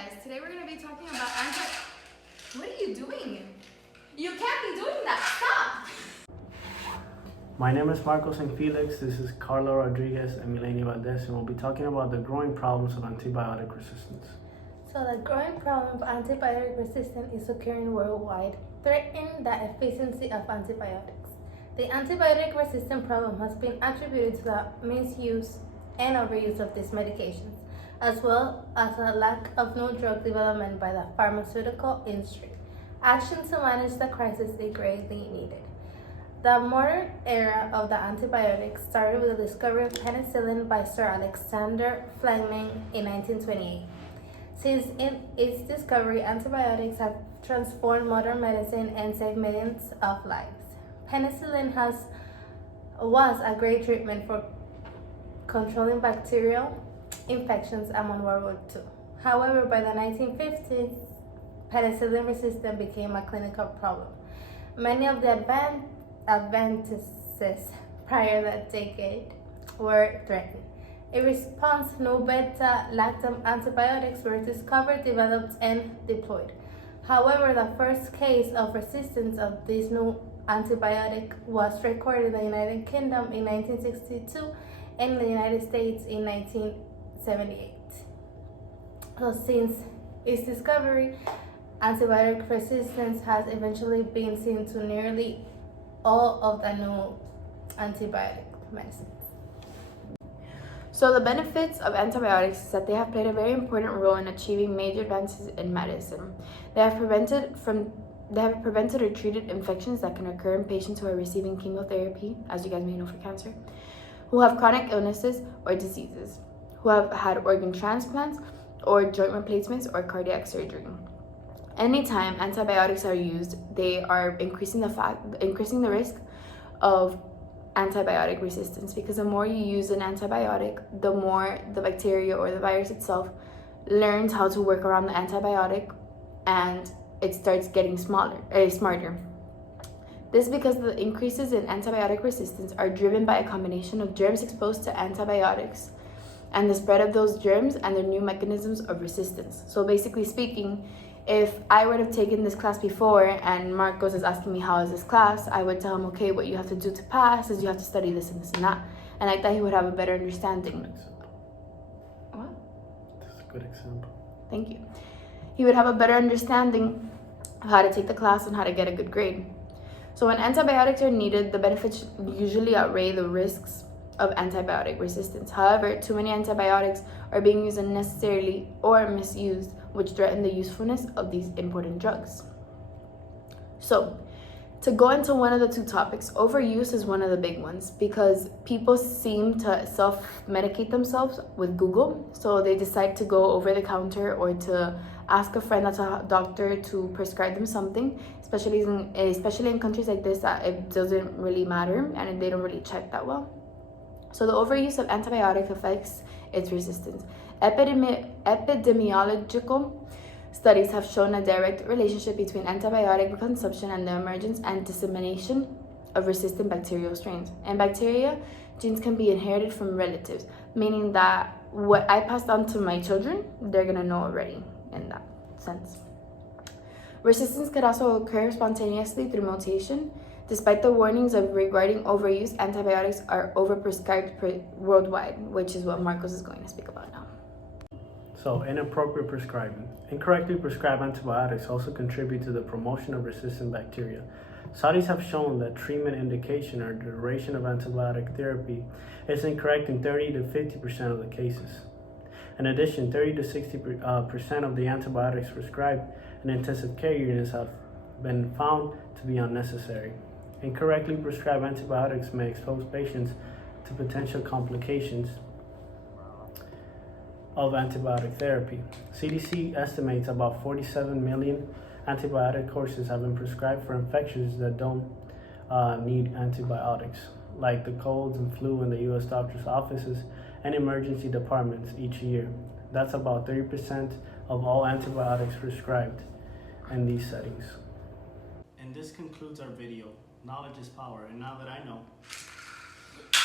guys. Today we're going to be talking about What are you doing? You can't be doing that. Stop! My name is Saint-Felix. This is Karla Rodriguez and Mileini Valdez, and we'll be talking about the growing problems of antibiotic resistance. So the growing problem of antibiotic resistance is occurring worldwide, threatening the efficiency of antibiotics. The antibiotic resistant problem has been attributed to the misuse and overuse of these medications, as well as a lack of new drug development by the pharmaceutical industry. Action to manage the crisis is greatly needed. The modern era of the antibiotics started with the discovery of penicillin by Sir Alexander Fleming in 1928. Since its discovery, antibiotics have transformed modern medicine and saved millions of lives. Penicillin was a great treatment for controlling bacterial infections among World War II. However, by the 1950s, penicillin resistance became a clinical problem. Many of the advances prior to that decade were threatened. In response, new beta-lactam antibiotics were discovered, developed, and deployed. However, the first case of resistance of this new antibiotic was recorded in the United Kingdom in 1962 and in the United States in 1978. So since its discovery, antibiotic resistance has eventually been seen to nearly all of the new antibiotic medicines. So the benefits of antibiotics is that they have played a very important role in achieving major advances in medicine. They have prevented or treated infections that can occur in patients who are receiving chemotherapy, as you guys may know, for cancer, who have chronic illnesses or diseases, who have had organ transplants or joint replacements or cardiac surgery. Anytime antibiotics are used, they are increasing the risk of antibiotic resistance, because the more you use an antibiotic, the more the bacteria or the virus itself learns how to work around the antibiotic, and it starts getting smarter. This because the increases in antibiotic resistance are driven by a combination of germs exposed to antibiotics and the spread of those germs and their new mechanisms of resistance. So basically speaking, if I would have taken this class before and Marcos is asking me how is this class, I would tell him, okay, what you have to do to pass is you have to study this and this and that. And like that, he would have a better understanding. What? That's a good example. Thank you. He would have a better understanding of how to take the class and how to get a good grade. So when antibiotics are needed, the benefits usually outweigh the risks of antibiotic resistance. However, too many antibiotics are being used unnecessarily or misused, which threaten the usefulness of these important drugs. So, to go into one of the two topics, overuse is one of the big ones because people seem to self-medicate themselves with Google. So they decide to go over the counter or to ask a friend that's a doctor to prescribe them something, especially in countries like this that it doesn't really matter and they don't really check that well. So the overuse of antibiotic affects its resistance. Epidemiological studies have shown a direct relationship between antibiotic consumption and the emergence and dissemination of resistant bacterial strains. In bacteria, genes can be inherited from relatives, meaning that what I passed on to my children, they're gonna know already in that sense. Resistance could also occur spontaneously through mutation. Despite the warnings regarding overuse, antibiotics are overprescribed worldwide, which is what Marcos is going to speak about now. So, inappropriate prescribing. Incorrectly prescribed antibiotics also contribute to the promotion of resistant bacteria. Studies have shown that treatment indication or duration of antibiotic therapy is incorrect in 30 to 50% of the cases. In addition, 30 to 60% of the antibiotics prescribed in intensive care units have been found to be unnecessary. Incorrectly prescribed antibiotics may expose patients to potential complications of antibiotic therapy. CDC estimates about 47 million antibiotic courses have been prescribed for infections that don't need antibiotics, like the colds and flu in the U.S. doctor's offices and emergency departments each year. That's about 30% of all antibiotics prescribed in these settings. And this concludes our video. Knowledge is power, and now that I know,